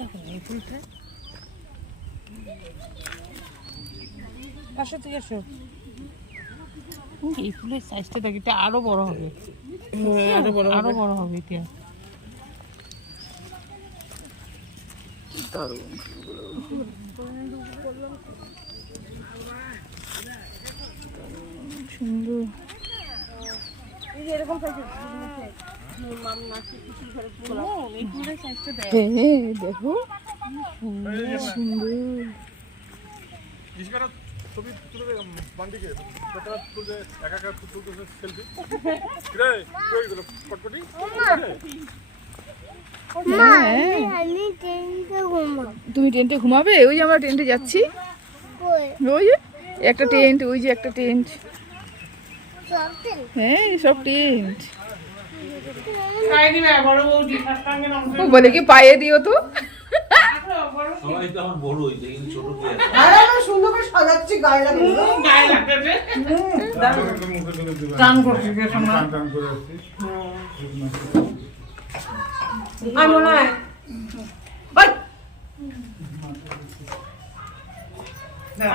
দেখো এই ফুলটা পাশে থেকে এসো। এই ফুলের সাইজটা দেখ, এটা আরো বড় হবে, আরো বড় হবে এটা। দারুণ সুন্দর। দেখো সুন্দর। তুমি টেন্টে ঘুমাবে? ওই যে আমরা টেন্টে যাচ্ছি, ওই যে একটা টেন্ট, ওই যে একটা টেন্ট। হ্যাঁ সব টেন্ট। বলে কি পায়ে দিও তো। সবাই তো আমার বড় হইছে কিন্তু ছোট কি আছে? আরে আমরা সুন্দর করে সাজাচ্ছি, গায়ে লাগে গায়ে লাগবে টান করছি কে সময় টান করে আসছি। আই মনে হয় বাই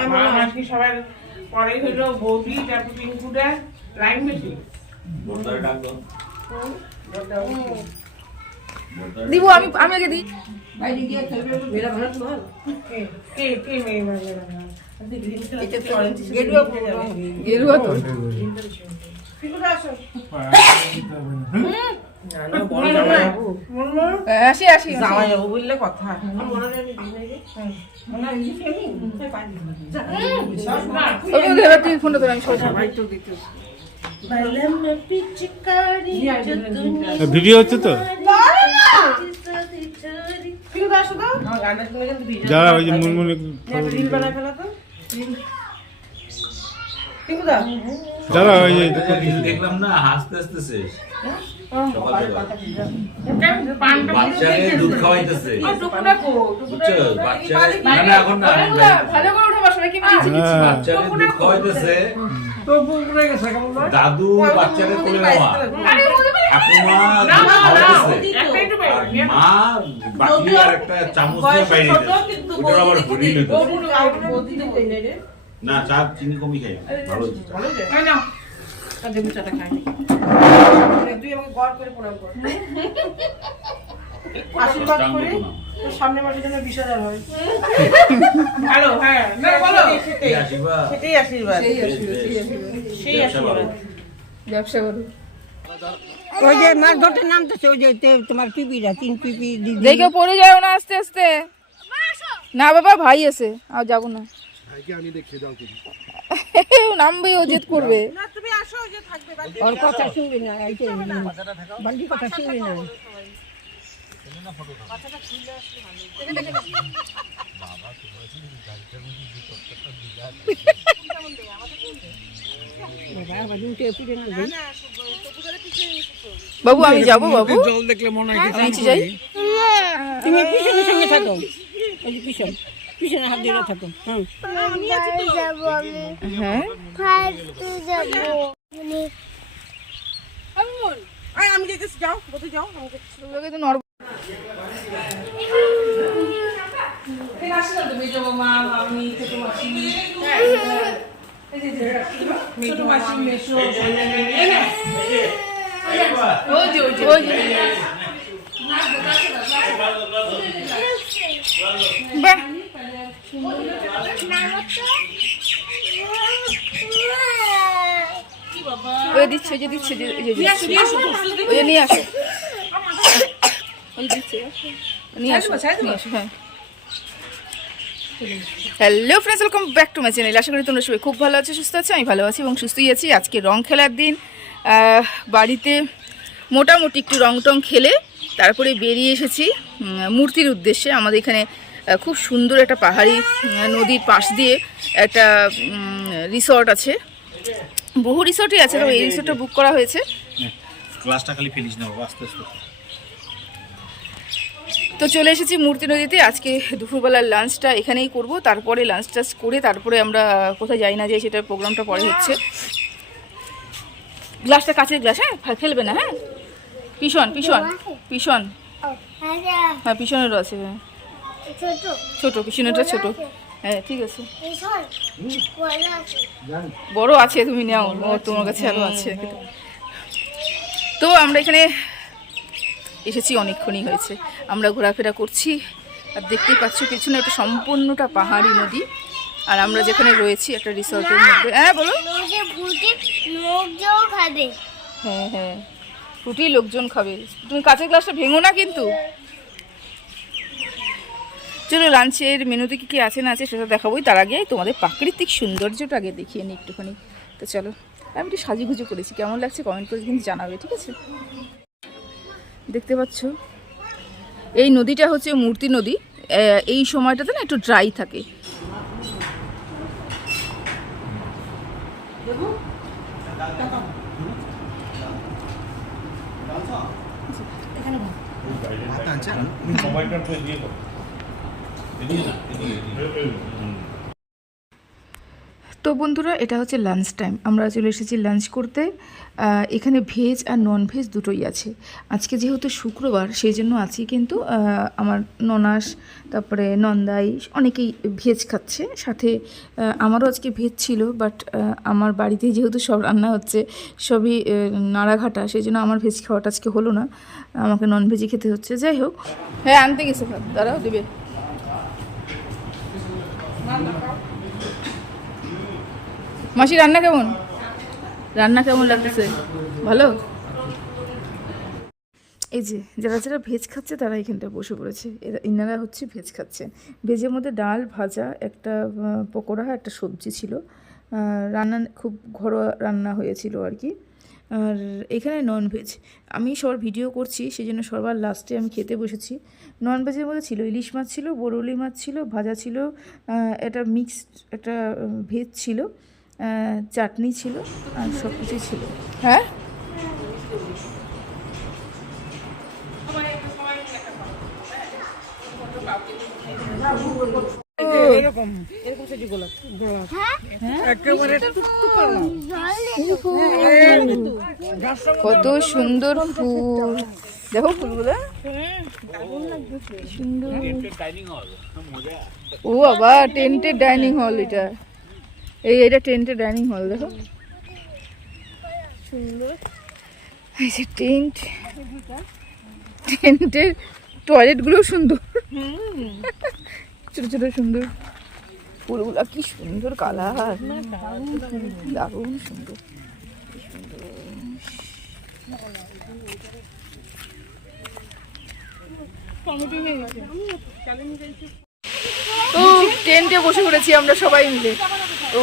আমার আজকে সবাই পরে হলো বৌদি, তারপর পিঙ্কুটা লাইন বেশি বড়দারে ডাক দাও। দিব আমি আগে দিই। বাইরে গিয়ে খেলবে মেরা ভালো তো কে কে মেয়ে মেরা এটা ফরেন্স গেরুয়া গেরুয়া তো পিঙ্কুটা আসো। আসি আসি জামাই যাবো বললে কথা। তুই ফোনটা ধরে আমি ভিডিও হচ্ছে তো, যারা ওই যে মুনমুনি যারা ওই যে দেখলাম না হাসতে হাসতে শেষ। বাচ্চাকে দুধ খাওয়াইতেছে, বাচ্চাকে না এখন না ভালো করে উঠে বসবে কি বলছি কিছু। বাচ্চাকে দুধ খাওয়াইতেছে, দাদু বাচ্চাকে কোলে নেওয়া, ঠাকুমা খাওয়াইতেছে, মা বাকি আর একটা চামচ দিয়ে বাইরে দিতেছে। ওটা আবার ঘুরিয়ে নিতেছে। না চা চিনি কমই খাই, ভালো আশীর্বাদ করে সামনে মাসের জন্য 20,000 হয়। ভালো, হ্যাঁ সেটাই আশীর্বাদ, সেই আশীর্বাদ। ব্যবসা করো। ওই যে মাছ ধরতে নামতেছে, ওই যে তোমার পিপিরা 3 পিপি দিদি। দেখে পড়ে যাও না আস্তে আস্তে। না বাবা ভাই আছে, আর যাবো না। আমি দেখে যাও তুমি নামবে, ও জেদ করবে। না তুমি আসো, যে থাকবে ওর কথা শুনবি না, এই যে বান্ডির কথা শুনবি না। বাবু আমি যাবো, বাবু জল দেখলে মনে হয় আমি নিচে যাই। তুমি পিছনের সঙ্গে থাকো, ওই যে পিছনে হাত দিয়ে থাকো। হ্যাঁ আমি যেতেছি, যাও বলতে যাও। ওকে তো নরম। ওই দিচ্ছে, যে দিচ্ছে, নিয়ে আসো, ওই দিচ্ছে, নিয়ে আসো, হ্যাঁ। Hello friends, welcome back to my channel. আশা করি তোমরা সবাই খুব ভালো আছো, সুস্থ আছো। আমি ভালো আছি এবং সুস্থই আছি। আজকে রং খেলার দিন। বাড়িতে মোটামুটি একটু রং টং খেলে তারপরে বেরিয়ে এসেছি মূর্তির উদ্দেশ্যে। আমাদের এখানে খুব সুন্দর একটা পাহাড়ি নদীর পাশ দিয়ে একটা রিসর্ট আছে, বহু রিসর্টই আছে, তবে এই রিসর্টটা বুক করা হয়েছে। গ্লাসটা খালি ফেলিস না বাবা, আস্তে আস্তে। তো চলে এসেছি মূর্তি নদীতে। আজকে দুপুরবেলার লাঞ্চটা এখানেই করব, তারপরে লাঞ্চ টাচ করে তারপরে আমরা কোথায় যাই না যাই সেটার প্রোগ্রামটা পরে হচ্ছে। গ্লাসটা কাঁচের গ্লাস, হ্যাঁ ফেলবে না, হ্যাঁ পিছন পিছন পিছন, হ্যাঁ পিছনেরও আছে, হ্যাঁ ছোট পিছনেটা ছোট। হ্যাঁ ঠিক আছে, বড় আছে, তুমি নাও, তোমার কাছে আরো আছে। তো আমরা এখানে এসেছি অনেকক্ষণই হয়েছে, আমরা ঘোরাফেরা করছি। আর দেখতেই পাচ্ছ পিছনে একটা সম্পূর্ণটা পাহাড়ি নদী, আর আমরা যেখানে রয়েছি একটা রিসর্টের মধ্যে। হ্যাঁ বলো। হ্যাঁ হ্যাঁ, ফ্রুটি লোকজন খাবে, তুমি কাঁচের গ্লাসটা ভেঙো না কিন্তু। চলো লাঞ্চের মেনুতে কী কী আছে না আছে সেটা দেখাবোই, তার আগে তোমাদের প্রাকৃতিক সৌন্দর্যটা আগে দেখিয়ে নিই একটুখানি। তো চলো, আমি একটু সাজুগুজু করেছি, কেমন লাগছে কমেন্ট করে কিন্তু জানাবে, ঠিক আছে? দেখতে পাচ্ছ এই নদীটা হচ্ছে মূর্তি নদী, এই সময়টাতে না একটু ড্রাই থাকে। তো বন্ধুরা, এটা হচ্ছে লাঞ্চ টাইম, আমরা চলে এসেছি লাঞ্চ করতে। এখানে ভেজ আর নন ভেজ দুটোই আছে। আজকে যেহেতু শুক্রবার সেই জন্য আছি, কিন্তু আমার ননাস তারপরে নন্দাই অনেকেই ভেজ খাচ্ছে, সাথে আমারও আজকে ভেজ ছিল। বাট আমার বাড়িতেই যেহেতু সব রান্না হচ্ছে, সবই নাড়াঘাটা, সেই জন্য আমার ভেজ খাওয়াটা আজকে হলো না, আমাকে নন ভেজই খেতে হচ্ছে। যাই হোক, হ্যাঁ আনতে গেছে, দাঁড়াও দেবে। মাসি রান্না কেমন? রান্না কেমন লাগতেছে? ভালো। এই যে যারা যারা ভেজ খাচ্ছে তারা এখানটা বসে পড়েছে, ইনারা হচ্ছে ভেজ খাচ্ছে। ভেজের মধ্যে ডাল, ভাজা, একটা পকোড়া, একটা সবজি ছিল। রান্না খুব ঘরোয়া রান্না হয়েছিল আর কি। আর এখানে নন ভেজ, আমি সবার ভিডিও করছি সেই জন্য সবার লাস্টে আমি খেতে বসেছি। নন ভেজের মধ্যে ছিল ইলিশ মাছ ছিল, বরলি মাছ ছিল, ভাজা ছিল, এটা মিক্সড একটা ভেজ ছিল, চাটনি ছিল, আর সব কিছুই ছিল। হ্যাঁ কত সুন্দর ফুল, দেখো ফুলগুলো সুন্দর। ও বাবা, টেন্টের ডাইনিং হল এটা, এটা টেন্টের ডাইনিং হল, দেখো সুন্দর। এই যে টেন্টের টয়লেটগুলো সুন্দর, ছোট ছোট সুন্দর ফুলগুলো, কি সুন্দর কালার, দারুণ সুন্দর। ও টেন্টে বসে পড়েছি আমরা সবাই মিলে। ও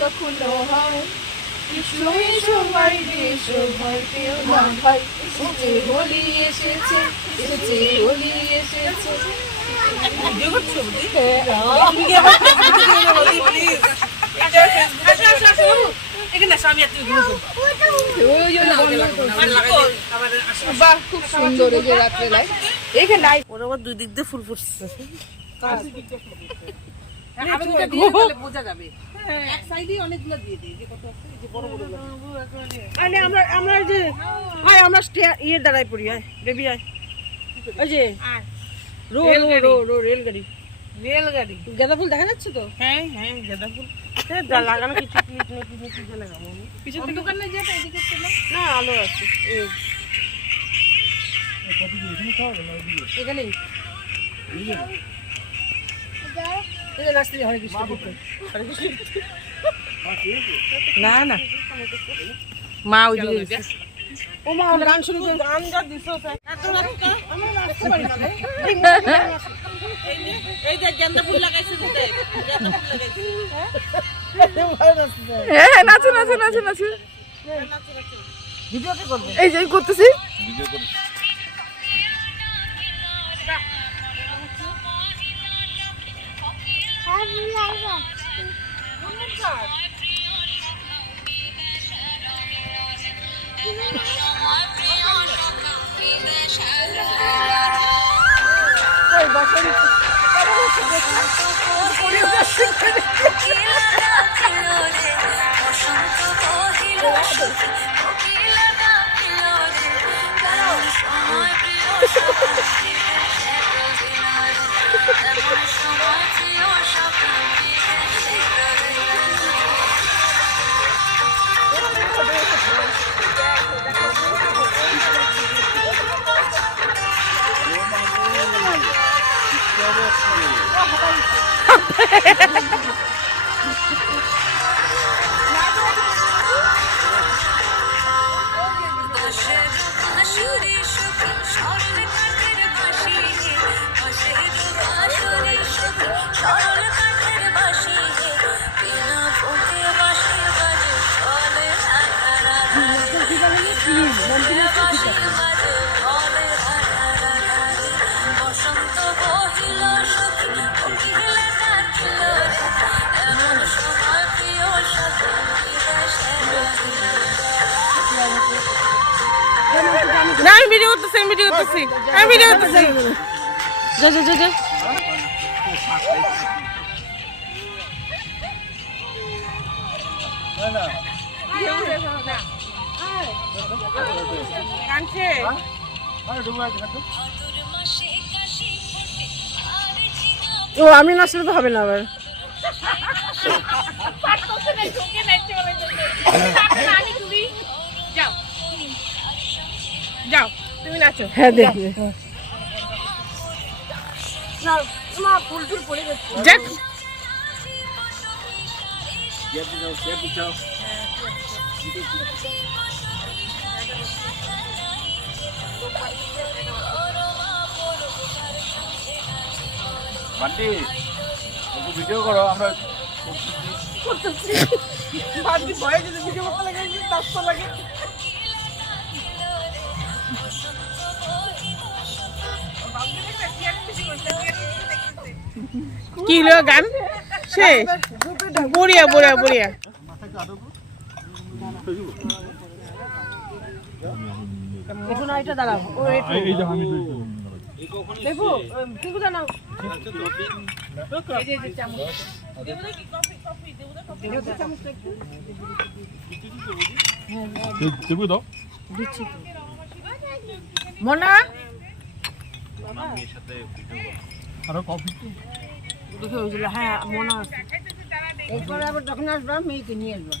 কখনো হয় হোলি এসেছে, হোলি এসেছে। বাহ, খুব সুন্দর। এই যে রাত্রেবেলায় এখানে ওর আবার দুই দিক দিয়ে ফুল ফুটছে, বোঝা যাবে। এক সাইডে অনেকগুলো দিয়ে দিই, যে কত আছে, যে বড় বড় আরে আমরা যে আয় আমরা ইয়ে দাঁড়াই পড়ি, আয় বেবি আয়, ওই যে রেলগাড়ি গাঁদা ফুল দেখা যাচ্ছে তো। হ্যাঁ হ্যাঁ, গাঁদা ফুল লাগানো, কিছু লাগাবো পিছন থেকে দোকানে যেটা এদিকে ছিল না, আলো আছে এখানেই। না না মা ওই দিকে, ও মা গান শুরু করে, গান যা দিছো এই যে গেন্দা ফুল লাগাইছে, হ্যাঁ নাচো নাচো নাচো নাচো, ভিডিও কে করবে? এই যে করতেছি। না আমি ভিডিও করতেছি আমি ভিডিও করতেছি যা যা যা যা কানছে ও আমি নাচলে তো হবে না আবার যাও তুমি নাচো হ্যাঁ দেখবে ফুল টুল পড়ে যাচ্ছে যাক বান্টি একটু ভিডিও করো আমরা করতেছি বাড়ি ভয়ে যদি ভিডিও করতে লাগে নাচতে লাগে কি হলো গান শেষ বড়িয়া বড়িয়া বড়িয়া এখন এটা দাঁড়াও ও এই যে আমি দেখো ঠিক আছে না দেবো দাও মনা আরো কফি দেখে হয়েছিল হ্যাঁ মনা এরপরে আবার যখন আসবা মেয়েকে নিয়ে আসবা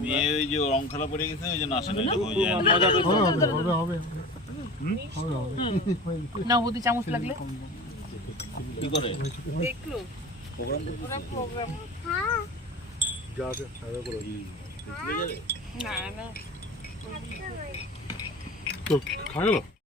মেয়ে ওই যে রং খেলা পড়ে গেছে ওই যে নাচে না হবে হবে না ওদি চামচ লাগলে কি করে দেখলো প্রোগ্রাম যা যা সারা করো না না তো খাই গেল